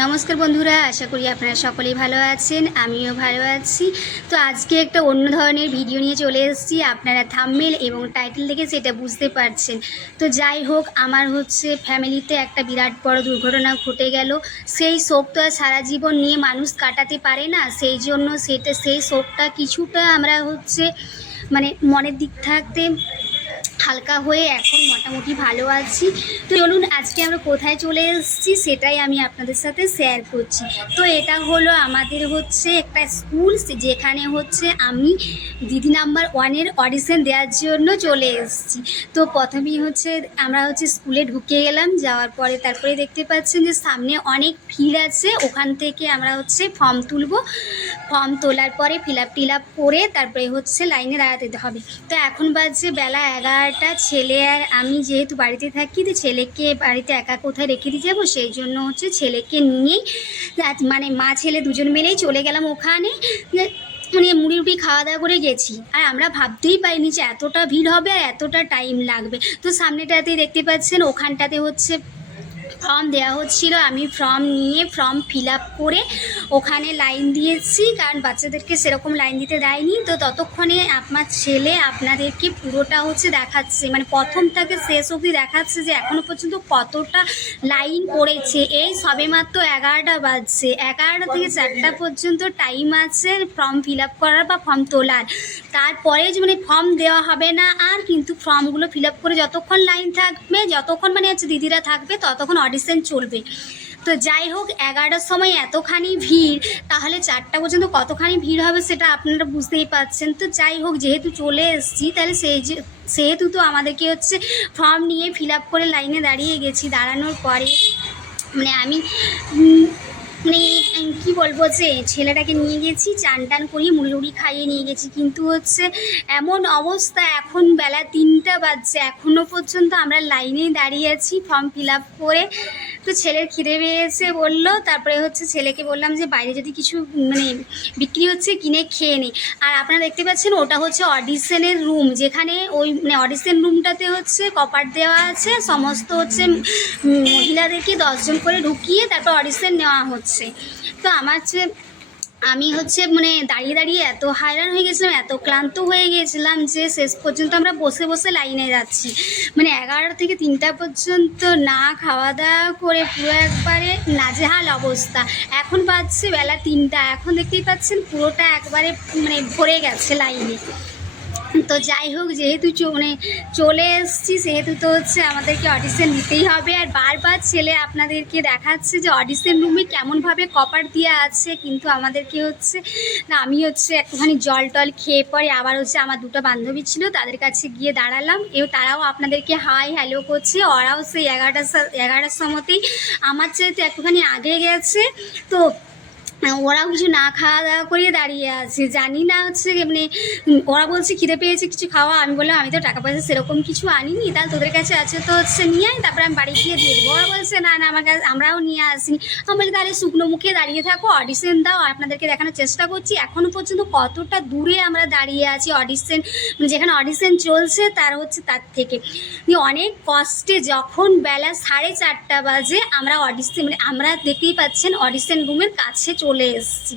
নমস্কার বন্ধুরা, আশা করি আপনারা সকলেই ভালো আছেন, আমিও ভালো আছি। তো আজকে একটা অন্য ধরনের ভিডিও নিয়ে চলে এসেছি, আপনারা থাম্মেল এবং টাইটেল দেখে সেটা বুঝতে পারছেন। তো যাই হোক, আমার হচ্ছে ফ্যামিলিতে একটা বিরাট বড় দুর্ঘটনা ঘটে গেল। সেই শোক তো আর সারা জীবন নিয়ে মানুষ কাটাতে পারে না, সেই জন্য সেটা, সেই শোকটা কিছুটা আমরা হচ্ছে মানে মনের দিক থাকতে হালকা হয়ে এখন মোটামুটি ভালো আছি। তো চলুন, আজকে আমরা কোথায় চলে এসেছি সেটাই আমি আপনাদের সাথে শেয়ার করছি। তো এটা হলো আমাদের হচ্ছে একটা স্কুল যেখানে হচ্ছে আমি দিদি নাম্বার ওয়ানের অডিশন দেওয়ার জন্য চলে এসেছি। তো প্রথমেই হচ্ছে আমরা হচ্ছে স্কুলে ঢুকে গেলাম, যাওয়ার পরে তারপরে দেখতে পাচ্ছেন যে সামনে অনেক ভিড় আছে। ওখান থেকে আমরা হচ্ছে ফর্ম তুলবো। ফর্ম তোলার পরে ফিল আপ টিল আপ করে তারপরে হচ্ছে লাইনে দাঁড়াতে হবে। তো এখন বাজছে বেলা এগারোটা ছেলে আর আমি যেহেতু বাড়িতে থাকি, তো ছেলেকে বাড়িতে একা কোথায় রেখে দিয়ে যাব? সেই জন্য হচ্ছে ছেলেকে নিয়েই মানে মা ছেলে দুজন মিলেই চলে গেলাম ওখানে। মানে মুড়ি রুটি খাওয়া দাওয়া করে গেছি। আর আমরা ভাবতেই পারিনি যে এতটা ভিড় হবে আর এতটা টাইম লাগবে। তো সামনেটাতেই দেখতে পাচ্ছেন, ওখানটাতে হচ্ছে ফর্ম দেওয়া হচ্ছিল, আমি ফর্ম নিয়ে ফর্ম ফিল আপ করে ওখানে লাইন দিয়েছি, কারণ বাচ্চাদেরকে সেরকম লাইন দিতে দেয়নি। তো ততক্ষণে আপনার ছেলে আপনাদেরকে পুরোটা হচ্ছে দেখাচ্ছে মানে প্রথম থেকে শেষ অবধি দেখাচ্ছে যে এখনও পর্যন্ত কতটা লাইন পড়েছে। এই সবেমাত্র এগারোটা বাজছে, এগারোটা থেকে চারটা পর্যন্ত টাইম আছে ফর্ম ফিল আপ করার বা ফর্ম তোলার। তারপরে যে মানে ফর্ম দেওয়া হবে না, আর কিন্তু ফর্মগুলো ফিল আপ করে যতক্ষণ লাইন থাকবে, যতক্ষণ মানে হচ্ছে দিদিরা থাকবে, ততক্ষণ অডিশন চলবে। তো যাই হোক, এগারোটার সময় এতখানি ভিড়, তাহলে চারটা পর্যন্ত কতখানি ভিড় হবে সেটা আপনারা বুঝতেই পারছেন। তো যাই হোক, যেহেতু চলে এসেছি, তাহলে সেই যে, সেহেতু তো আমাদেরকে হচ্ছে ফর্ম নিয়ে ফিল আপ করে লাইনে দাঁড়িয়ে গেছি, দাঁড়ানোর পরে। মানে আমি মানে কি বলব যে, ছেলেটাকে নিয়ে গেছি চান টান করিয়ে মুড়ি খাইয়ে নিয়ে গেছি। কিন্তু হচ্ছে, এমন অবস্থা এখন বেলা তিনটা বাজছে। এখনও পর্যন্ত আমরা লাইনে দাঁড়িয়ে আছি ফর্ম ফিল আপ করে। তো ছেলের খিদে পেয়েছে বলল, তারপরে হচ্ছে ছেলেকে বললাম যে বাইরে যদি কিছু মানে বিক্রি হচ্ছে কিনে খেয়ে নিই আর আপনারা দেখতে পাচ্ছেন ওটা হচ্ছে অডিশনের রুম যেখানে ওই মানে অডিশন রুমটাতে হচ্ছে কপার দেওয়া আছে, সমস্ত হচ্ছে মহিলাদেরকে দশজন করে ঢুকিয়ে তারপর অডিশন নেওয়া হচ্ছে। তো আমার হচ্ছে আমি হচ্ছে মানে দাঁড়িয়ে দাঁড়িয়ে এত হায়রান হয়ে গেছিলাম, এত ক্লান্ত হয়ে গিয়েছিলাম যে শেষ পর্যন্ত আমরা বসে বসে লাইনে যাচ্ছি। মানে এগারোটা থেকে তিনটা পর্যন্ত না খাওয়া দাওয়া করে পুরো একবারে নাজেহাল অবস্থা। এখন পাচ্ছে বেলা তিনটা, এখন দেখতেই পাচ্ছেন পুরোটা একবারে মানে ভরে গেছে লাইনে। তো যাই হোক, যেহেতু মানে চলে এসেছি, সেহেতু তো হচ্ছে আমাদেরকে অডিশন দিতেই হবে। আর বারবার ছেলে আপনাদেরকে দেখাচ্ছে যে অডিশন রুমে কেমনভাবে কপার দেওয়া আছে, কিন্তু আমাদেরকে হচ্ছে, না, আমি হচ্ছে একটুখানি জল টল খেয়ে পরে আবার হচ্ছে আমার দুটো বান্ধবী ছিল, তাদের কাছে গিয়ে দাঁড়ালাম। এবং তারাও আপনাদেরকে হাই হ্যালো করছে। ওরাও সেই এগারোটার সা- এগারোটার সময়তেই আমার চাইতে একটুখানি আগে গেছে। তো ওরাও কিছু না খাওয়া দাওয়া করে দাঁড়িয়ে আছে। জানি না হচ্ছে মানে ওরা বলছে খিদে পেয়েছে, কিছু খাওয়া, আমি বললাম, আমি তো টাকা পয়সা সেরকম কিছু আনিনি, তাহলে তোদের কাছে আছে তো হচ্ছে নিয়ে আয়, তারপরে আমি বাড়ি গিয়ে দিয়ে ওরা বলছে, না না, আমার কাছে, আমরাও নিয়ে আসিনি। আমি বলি তাহলে শুকনো মুখে দাঁড়িয়ে থাকো অডিশন দাও আপনাদেরকে দেখানোর চেষ্টা করছি। এখনও পর্যন্ত কতটা দূরে আমরা দাঁড়িয়ে আছি অডিশন মানে যেখানে অডিশন চলছে, তার হচ্ছে তার থেকে। অনেক কষ্টে যখন বেলা সাড়ে চারটা বাজে, আমরা অডিশন মানে আমরা দেখতেই পাচ্ছেন অডিশন রুমের কাছে চলে এসেছি।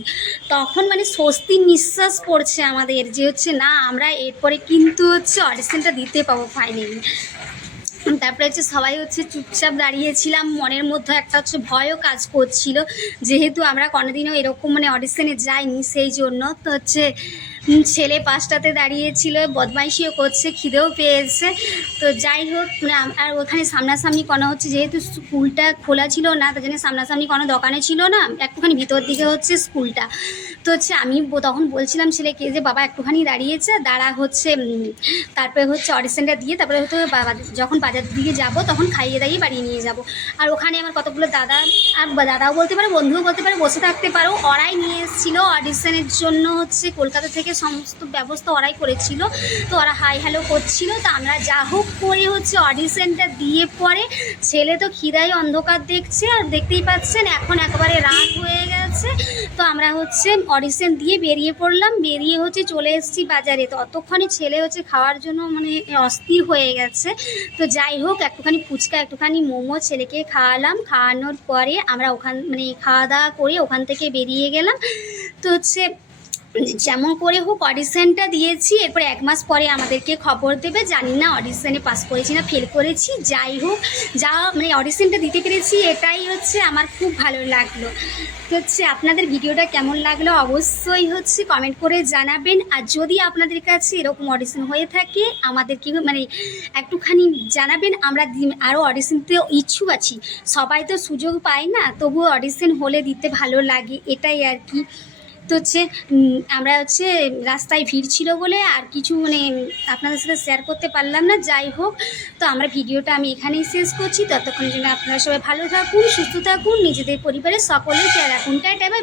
তখন মানে স্বস্তির নিঃশ্বাস পড়ছে আমাদের যে হচ্ছে, না, আমরা এরপরে কিন্তু হচ্ছে অডিশনটা দিতে পাবো ফাইনালি তারপরে হচ্ছে সবাই হচ্ছে চুপচাপ দাঁড়িয়েছিলাম। মনের মধ্যে একটা হচ্ছে ভয়ও কাজ করছিল। যেহেতু আমরা কোনোদিনও এরকম মানে অডিশনে যাইনি, সেই জন্য তো হচ্ছে ছেলে পাঁচটাতে দাঁড়িয়েছিল, বদমাইশিও করছে, খিদেও পেয়েছে। তো যাই হোক আর ওখানে সামনাসামনি কোনো হচ্ছে, যেহেতু স্কুলটা খোলা ছিল না, তার জন্য সামনাসামনি কোনো দোকানে ছিল না, একটুখানি ভিতর দিকে হচ্ছে স্কুলটা। তো হচ্ছে আমি তখন বলছিলাম ছেলেকে যে, বাবা, একটুখানি দাঁড়িয়েছে, দাঁড়া হচ্ছে তারপরে হচ্ছে অডিশনটা দিয়ে, তারপরে হয়তো যখন বাজার দিকে যাব, তখন খাইয়ে দাইয়ে বাড়ি নিয়ে যাব। আর ওখানে আমার কতগুলো দাদা, আর দাদাও বলতে পারে, বন্ধুও বলতে পারে, বসে থাকতে পারো, ওরাই নিয়ে এসেছিল অডিশনের জন্য হচ্ছে কলকাতা থেকে সমস্ত ব্যবস্থা ওরাই করেছিল। তো ওরা হাই হ্যালো করছিল। তো আমরা যা হোক করে হচ্ছে অডিশনটা দিয়ে পরে ছেলে তো খিদায় অন্ধকার দেখছে আর দেখতেই পাচ্ছেন এখন একেবারে রাত হয়ে গেছে। তো আমরা হচ্ছে অডিশন দিয়ে বেরিয়ে পড়লাম। বেরিয়ে হচ্ছে চলে এসেছি বাজারে। তো অতক্ষণে ছেলে হচ্ছে খাওয়ার জন্য মানে অস্থির হয়ে গেছে। তো যাই হোক, একটুখানি ফুচকা, একটুখানি মোমো ছেলেকে খাওয়ালাম। খাওয়ানোর পরে আমরা ওখান মানে খাওয়া দাওয়া করে ওখান থেকে বেরিয়ে গেলাম। তো হচ্ছে যেমন করে হোক অডিশনটা দিয়েছি। এরপর এক মাস পরে আমাদেরকে খবর দেবে। জানি না অডিশনে পাস করেছি না ফেল করেছি। যাই হোক, যা মানে অডিশনটা দিতে পেরেছি, এটাই হচ্ছে আমার খুব ভালো লাগল। তো হচ্ছে আপনাদের ভিডিওটা কেমন লাগল অবশ্যই হচ্ছে কমেন্ট করে জানাবেন। আর যদি আপনাদের কাছে এরকম অডিশন হয়ে থাকে, আমাদেরকে মানে একটুখানি জানাবেন। আমরা আরও অডিশন দিতে ইচ্ছুক আছি। সবাই তো সুযোগ পায় না, তবুও অডিশন হলে দিতে ভালো লাগে, এটাই আর কি। তো হচ্ছে আমরা হচ্ছে রাস্তায় ভিড় ছিল বলে আর কিছু মানে আপনাদের সাথে শেয়ার করতে পারলাম না, যাই হোক। তো আমরা ভিডিওটা আমি এখানেই শেষ করছি। ততক্ষণের জন্য আপনারা সবাই ভালো থাকুন, সুস্থ থাকুন, নিজেদের পরিবারের সকলের খেয়াল রাখুন। টাটা।